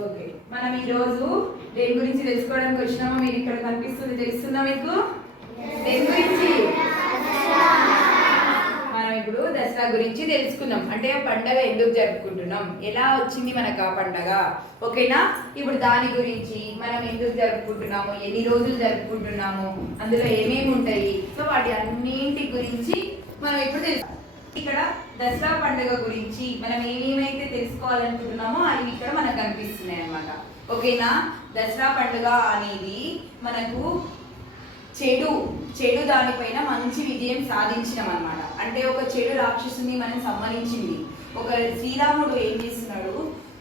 Okay, మనం ఈరోజు దేని గురించి తెలుసుకోవడానికి వచ్చినామో మీరు ఇక్కడ కనిపిస్తుంది, తెలుస్తుందా మీకు? దేని గురించి? మనం ఇప్పుడు దసరా గురించి తెలుసుకుందాం. అంటే పండగ ఎందుకు జరుపుకుంటున్నాం, ఎలా వచ్చింది మనకు ఆ పండగ, ఓకేనా? ఇప్పుడు దాని గురించి మనం ఎందుకు జరుపుకుంటున్నాము, ఎన్ని రోజులు జరుపుకుంటున్నాము, అందులో ఏమేమి ఉంటాయి, సో వాటి అన్నింటి గురించి మనం ఇప్పుడు తెలుసు. ఇక్కడ దసరా పండుగ గురించి మనం ఏమేమైతే తెలుసుకోవాలనుకుంటున్నామో అవి ఇక్కడ మనకు కనిపిస్తున్నాయి అన్నమాట, ఓకేనా? దసరా పండుగ అనేది మనకు చెడు దానిపైన మంచి విజయం సాధించడం అన్నమాట. అంటే ఒక చెడు రాక్షసుని మనం సంహరించింది. ఒక శ్రీరాముడు ఏం చేస్తున్నాడు,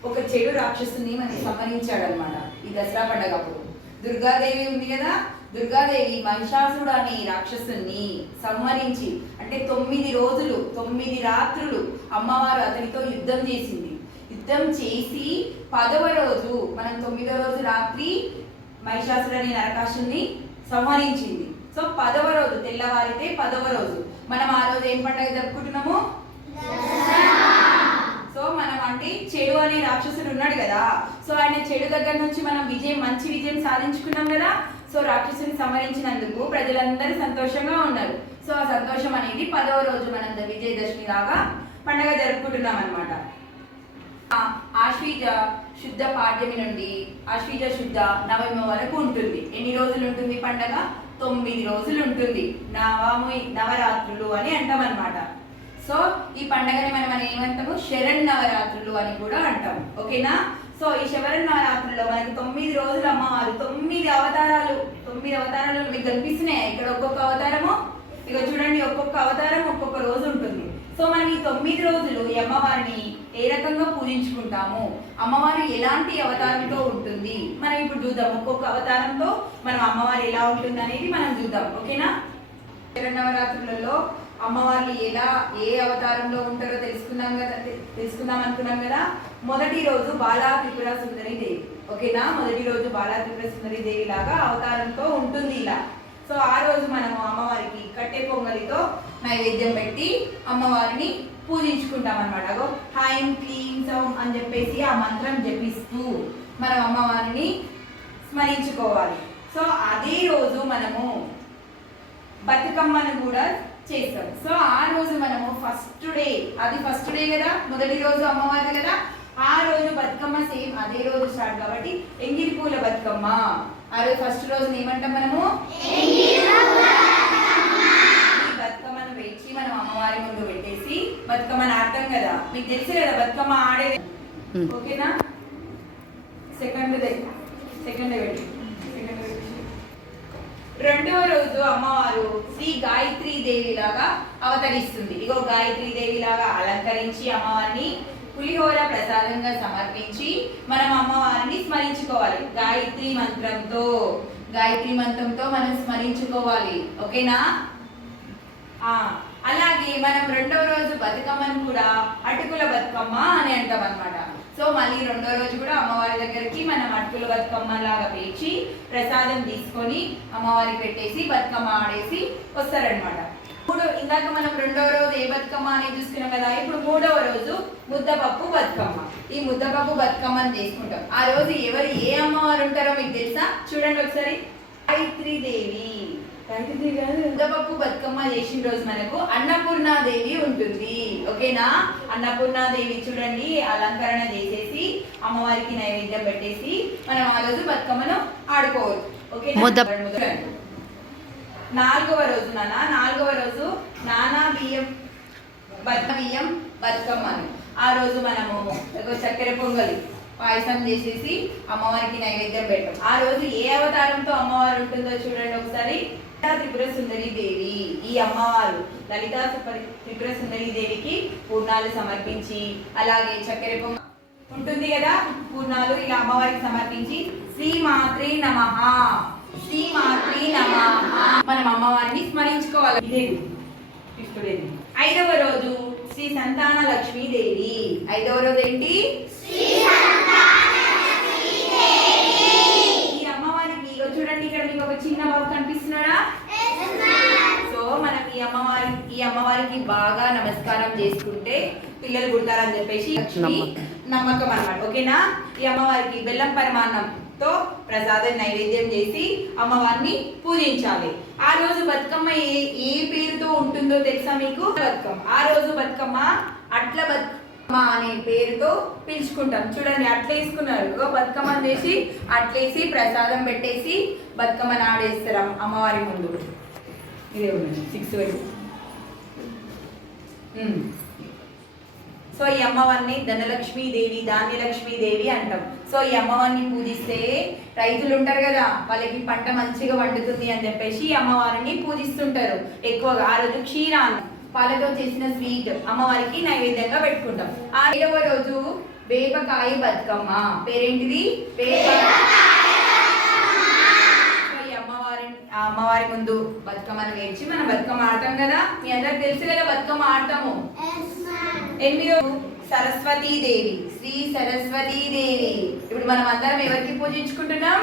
ఒక చెడు రాక్షసుని మనం సంహరించాడు అనమాట ఈ దసరా పండుగ అప్పుడు. దుర్గాదేవి ఉంది కదా, దుర్గాదేవి మహిషాసురుడు అనే రాక్షసుని సంహరించి, అంటే 9 రోజులు 9 రాత్రులు అమ్మవారు అతనితో యుద్ధం చేసింది. యుద్ధం చేసి 10వ రోజు మనం 9వ రోజు రాత్రి మహిషాసురుడు అనే నరకాసుని సంహరించింది. సో 10వ రోజు తెల్లవారితే 10వ రోజు మనం ఆ రోజు ఏం పండుగ జరుపుకుంటున్నాము? సో మనం అంటే చెడు అనే రాక్షసుడు ఉన్నాడు కదా, సో ఆయన చెడు దగ్గర నుంచి మనం మంచి విజయం సాధించుకున్నాం కదా. సో రాక్షసుని సంహరించినందుకు ప్రజలందరూ సంతోషంగా ఉన్నారు. సో ఆ సంతోషం అనేది 10వ రోజు మనం విజయదశమి లాగా పండుగ జరుపుకుంటున్నాం అనమాట. ఆశ్వీజ శుద్ధ పాడ్యమి నుండి ఆశ్వీజ శుద్ధ నవమి వరకు ఉంటుంది. ఎన్ని రోజులు ఉంటుంది పండగ? 9 రోజులు ఉంటుంది. నవరాత్రులు అని అంటాం అనమాట. సో ఈ పండగని మనం ఏమంటాము? శరన్నవరాత్రులు అని కూడా అంటాం, ఓకేనా? సో ఈ శరన్నవరాత్రుల్లో మనకి 9 రోజులు అమ్మవారు 9 అవతారాలు మీకు కనిపిస్తున్నాయి ఇక్కడ. ఒక్కొక్క అవతారము ఇక చూడండి, ఒక్కొక్క అవతారం ఒక్కొక్క రోజు ఉంటుంది. సో మనం ఈ 9 రోజులు ఈ అమ్మవారిని ఏ రకంగా పూజించుకుంటాము, అమ్మవారు ఎలాంటి అవతారంతో ఉంటుంది మనం ఇప్పుడు చూద్దాం. ఒక్కొక్క అవతారంతో మనం అమ్మవారు ఎలా ఉంటుంది అనేది మనం చూద్దాం, ఓకేనా? శరన్నవరాత్రులలో అమ్మవార్లు ఏ అవతారంలో ఉంటారో తెలుసుకుందాం అనుకున్నాం కదా. మొదటి రోజు బాలా త్రిపుర సుందరి దేవి, ఓకేనా? మొదటి రోజు బాలా త్రిపుర సుందరి దేవి లాగా అవతారంతో ఉంటుంది ఇలా. సో ఆ రోజు మనము అమ్మవారికి కట్టె పొంగలితో నైవేద్యం పెట్టి అమ్మవారిని పూజించుకుంటాం అనమాట. హైం క్లీం సౌం అని చెప్పేసి ఆ మంత్రం జపిస్తూ మనం అమ్మవారిని స్మరించుకోవాలి. సో అదే రోజు మనము బతుకమ్మను కూడా చేస్తాం. సో ఆ రోజు మనము ఫస్ట్ డే కదా, మొదటి రోజు అమ్మవారి కదా, ఆ రోజు బతుకమ్మ సేమ్ అదే రోజు స్టార్ట్ కాబట్టి ఎంగిలి పూల బతుకమ్మ. ఆ రోజు ఫస్ట్ రోజు ఏమంటాం మనము? ఈ బతుకమ్మను పెట్టి మనం అమ్మవారి ముందు పెట్టేసి బతుకమ్మని ఆడతాం కదా. మీకు తెలుసు కదా బతుకమ్మ ఆడేది, ఓకేనా? సెకండ్ పెట్టి రెండవ రోజు అమ్మవారు శ్రీ గాయత్రీ దేవి లాగా అవతరిస్తుంది. ఇగో గాయత్రీ దేవి లాగా అలంకరించి అమ్మవారిని పులిహోర ప్రసాదంగా సమర్పించి మనం అమ్మవారిని స్మరించుకోవాలి. గాయత్రీ మంత్రంతో మనం స్మరించుకోవాలి, ఓకేనా? అలాగే మనం రెండవ రోజు బతుకమ్మను కూడా అటుకుల బతుకమ్మ అని అంటాం అనమాట. సో మళ్ళీ రెండో రోజు కూడా అమ్మవారి దగ్గరికి మనం అటుకుల బతుకమ్మ లాగా పేర్చి ప్రసాదం తీసుకొని అమ్మవారికి పెట్టేసి బతుకమ్మ ఆడేసి వస్తారనమాట. ఇందాక మనం రెండవ రోజు ఏ బతుకమ్మ అనేది చూసుకున్నాం కదా. ఇప్పుడు 3వ రోజు ముద్దపప్పు బతుకమ్మ. ఈ ముద్దపప్పు బతుకమ్మని చేసుకుంటాం. ఆ రోజు ఏ అమ్మవారు ఉంటారో మీకు తెలుసా? చూడండి ఒకసారి. గాయత్రీ దేవి ముద్దపప్పు బతుకమ్మ చేసిన రోజు మనకు అన్నపూర్ణాదేవి ఉంటుంది, ఓకేనా? అన్నపూర్ణాదేవి చూడండి అలంకరణ చేసేసి అమ్మవారికి నైవేద్యం పెట్టేసి మనం ఆ రోజు బతుకమ్మను ఆడుకోవచ్చు, ఓకేనా? 4వ రోజు నానా బియ్యం బతుకమ్మని. ఆ రోజు మనము చక్కెర పొంగలి పాయసం చేసేసి అమ్మవారికి నైవేద్యం పెట్టాం. ఆ రోజు ఏ అవతారంతో అమ్మవారు ఉంటుందో చూడండి ఒకసారి. త్రిపుర సుందరి దేవి. ఈ అమ్మవారు లలితా త్రిపుర సుందరి దేవికి పూర్ణాలు సమర్పించి, అలాగే చక్కెర పొంగలి ఉంటుంది కదా, పూర్ణాలు ఇలా అమ్మవారికి సమర్పించి శ్రీమాత్రే నమః మనం అమ్మవారిని స్మరించుకోవాలి. ఇదే 5వ రోజు శ్రీ సంతాన లక్ష్మీ దేవి. 5వ రోజు ఏంటి? ఈ అమ్మవారికి చూడండి ఇక్కడ మీకు ఒక చిన్న బాబు కనిపిస్తున్నాడా? సో మనం ఈ ఈ అమ్మవారికి బాగా నమస్కారం చేసుకుంటే పిల్లలు పుడతారని చెప్పేసి నమ్మకం అన్నమాట. ఓకేనా? ఈ అమ్మవారికి బెల్లం పరమాన్నంతో ప్రసాదం నైవేద్యం చేసి అమ్మవారిని పూజించాలి. ఆ రోజు బతుకమ్మ ఏ పేరుతో ఉంటుందో తెలుసా మీకు? బతుకమ్మ. ఆ రోజు బతుకమ్మ అట్ల బతుకమ్మ అనే పేరుతో పిలుచుకుంటాం. చూడండి, అట్ల వేసుకున్నారు. బతుకమ్మని చేసి అట్లేసి ప్రసాదం పెట్టేసి బతుకమ్మని ఆడేస్తారు అమ్మవారి ముందు. ఇదే ఉన్నాయి 6 వరకు. సో ఈ అమ్మవారిని ధనలక్ష్మీదేవి, ధాన్యలక్ష్మీదేవి అంటాం. సో ఈ అమ్మవారిని పూజిస్తే రైతులు ఉంటారు కదా, వాళ్ళకి పంట మంచిగా వండుతుంది అని చెప్పేసి ఈ అమ్మవారిని పూజిస్తుంటారు ఎక్కువగా. ఆ రోజు క్షీరాన్ని, పాలతో చేసిన స్వీట్ అమ్మవారికి నైవేద్యంగా పెట్టుకుంటాం. ఆ 7వ రోజు వేపకాయ బతుకమ్మ. పేరేంటిది? అమ్మవారి ముందు బతుకమ్మను వేర్చి మనం బతుకమ్మ ఆడతాం కదా. మీ అందరికి తెలుసు కదా బతుకమ్మ ఆడతాము. 8వ సరస్వతీదేవి, శ్రీ సరస్వతీదేవి. ఇప్పుడు మనం అందరం ఎవరికి పూజించుకుంటున్నాం?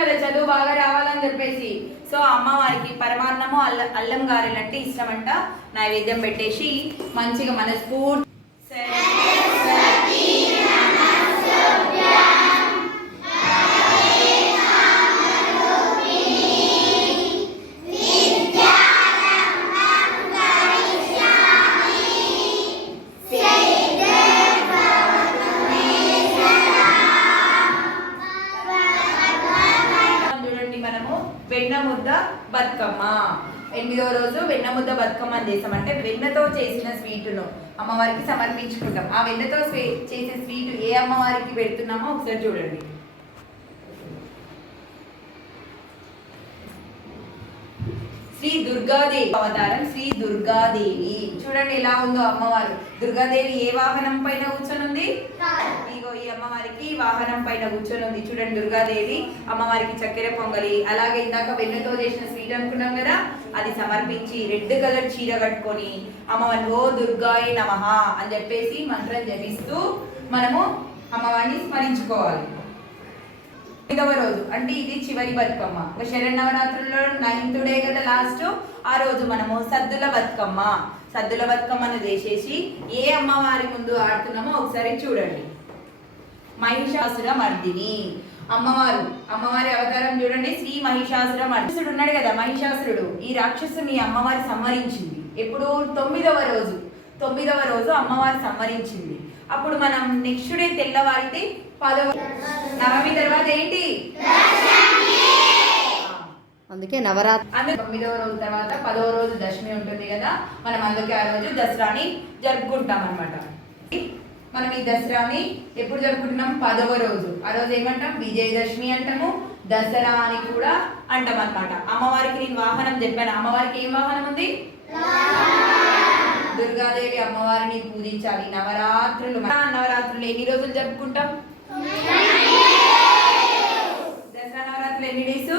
కదా చదువు బాగా రావాలని చెప్పేసి. సో అమ్మవారికి పరమాన్నము అల్లం గారెలంటే ఇష్టం అంట. నైవేద్యం పెట్టేసి మంచిగా మనస్ఫూర్తి వెన్న ముద్ద బతుకమ్మ. 8వ రోజు వెన్న ముద్ద బతుకమ్మ అని చేసామంటే వెన్నతో చేసిన స్వీటును అమ్మవారికి సమర్పించుకుంటాం. ఆ వెన్నతో చేసే స్వీటు ఏ అమ్మవారికి పెడుతున్నామో ఒకసారి చూడండి. శ్రీ దుర్గాదేవి అవతారం, శ్రీ దుర్గాదేవి. చూడండి ఎలా ఉందో అమ్మవారు. దుర్గాదేవి ఏ వాహనం పైన కూర్చొని ఉంది? ఇగో ఈ అమ్మవారికి వాహనం పైన కూర్చొని ఉంది. చూడండి దుర్గాదేవి. అమ్మవారికి చక్కెర పొంగలి, అలాగే ఇందాక వెన్నతో చేసిన స్వీట్ అనుకున్నాం కదా, అది సమర్పించి రెడ్ కలర్ చీర కట్టుకొని అమ్మవారి ఓ దుర్గాయ నమః అని చెప్పేసి మంత్రం జపిస్తూ మనము అమ్మవారిని స్మరించుకోవాలి. 5వ రోజు అంటే ఇది చివరి బతుకమ్మ. శరన్నవరాత్రుల్లో 9th డే కదా లాస్ట్. ఆ రోజు మనము సద్దుల బతుకమ్మ. సద్దుల బతుకమ్మను చేసేసి ఏ అమ్మవారి ముందు ఆడుతున్నామో ఒకసారి చూడండి. మహిషాసుర మర్దిని అమ్మవారి అవతారం చూడండి. శ్రీ మహిషాసుర మర్దిసుడు ఉన్నాడు కదా మహిషాసురుడు. ఈ రాక్షసుని అమ్మవారి సంహరించింది. ఎప్పుడు? 9వ రోజు. 9వ రోజు అమ్మవారి సంహరించింది. అప్పుడు మనం నెక్స్ట్ డే తెల్లవారితే 10వ నవమి తర్వాత ఏంటి? అందుకే నవరాత్రి. అందుకే 9వ రోజు తర్వాత 10వ రోజు దశమి ఉంటుంది కదా, మనం అందుకే ఆ రోజు దసరాని జరుపుకుంటాం అన్నమాట. మనం ఈ దసరాని ఎప్పుడు జరుపుకుంటున్నాం? 10వ రోజు. ఆ రోజు ఏమంటాం? విజయదశమి అంటాము, దసరా అని కూడా అంటాం అన్నమాట. అమ్మవారికి నేను వాహనం చెప్పాను. అమ్మవారికి ఏం వాహనం ఉంది? దుర్గాదేవి అమ్మవారిని పూజించాలి. నవరాత్రులు ఎన్ని రోజులు జరుపుకుంటాం? దసరా నవరాత్రులు ఎన్ని డేస్?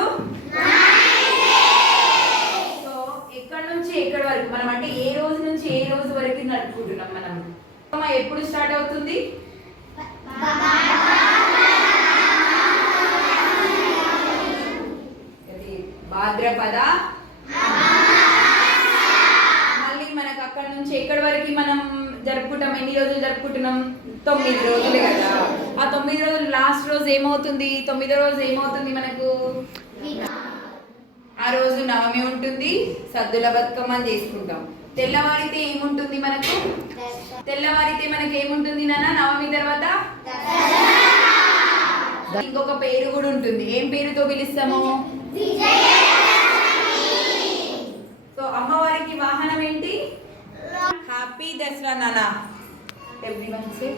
సో ఎక్కడి నుంచి ఎక్కడి వరకు మనం అంటే ఏ రోజు నుంచి ఏ రోజు వరకు నడుపుకుంటున్నాం మనం? ఎప్పుడు స్టార్ట్ అవుతుంది? భాద్రపద. మళ్ళీ మనకు అక్కడ నుంచి ఎక్కడి వరకు మనం జరుపుకుంటాం? ఎన్ని రోజులు జరుపుకుంటున్నాం? 9 రోజులు కదా. ఆ 9 రోజులు లాస్ట్ రోజు ఏమవుతుంది? 9వ రోజు ఏమవుతుంది మనకు? ఆ రోజు నవమి ఉంటుంది. సద్దుల బతుకమ్మ చేసుకుంటాం. తెల్లవారితే ఏముంటుంది మనకు? తెల్లవారితే మనకి ఏముంటుంది నాన్న? నవమి తర్వాత ఇంకొక పేరు కూడా ఉంటుంది. ఏం పేరుతో పిలుస్తాము? సో అమ్మవారికి వాహనం ఏంటి? హ్యాపీ దసరా నాన్న. ఎవ్రీవన్ సే